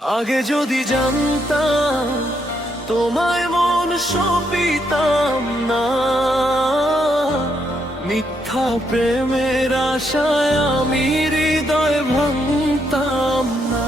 আগে যদি জানতাম তোমায় মন সপিতাম না, মিথ্যা প্রেমের আশায় আমি হৃদয় ভাঙতাম না।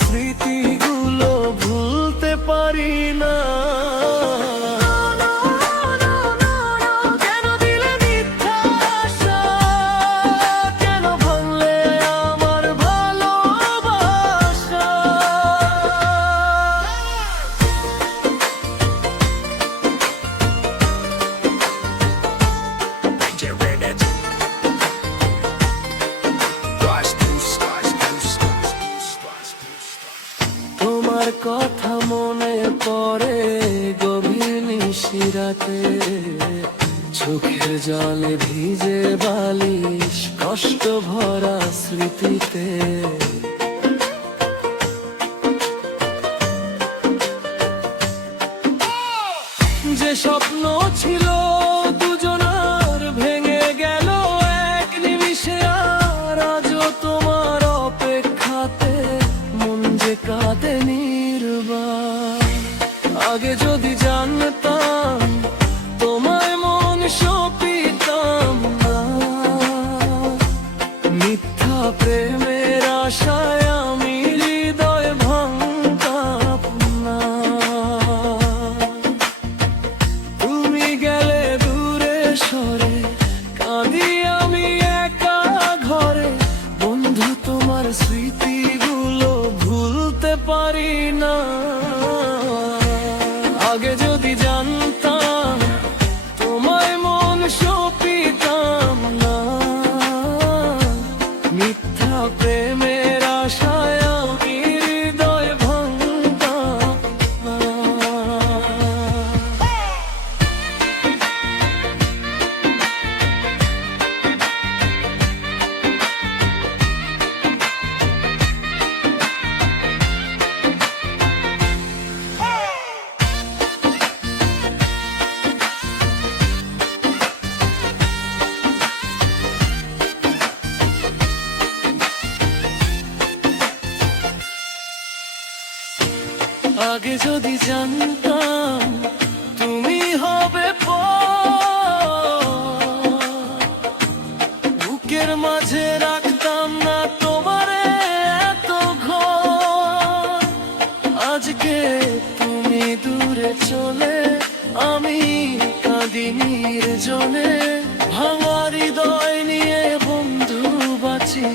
স্মৃতিগুলো ভুলতে পারি না। কেন দিলে মিথ্যা আশা, কেন ভাঙলে আমার ভালোবাসা। তোমার কথা মনে পড়ে গভীর নিশিরাতে, চোখের জলে ভিজে বালিশ কষ্ট ভরা স্মৃতিতে। যে স্বপ্ন ছিল দুজনার ভেঙে গেল এক নিমিষে, আর আজও তোমার অপেক্ষাতে মন যে কাঁদে নির্বাক। আগে যদি জানতাম তোমায় মন সপিতাম না, মিথ্যা প্রেমের আশায় আমি হৃদয় ভাঙতাম না। তুমি গেলে দূরে সরে, কাঁদি আমি একা ঘরে। বন্ধু তোমার স্মৃতিগুলো ভুলতে পারি না। আগে যদি জানতাম তোমায় মন সপিতাম না, মিথ্যা প্রেমের আশায় আমি হৃদয় ভাঙতাম না। আগে যদি জানতাম তুমি হবে বুকের মাঝে রাখতাম না তোমারে এত ঘর। আজকে তুমি দূরে চলে, আমি কাঁদি নির্জনে। ভাঙা হৃদয় নিয়ে বন্ধু বাঁচি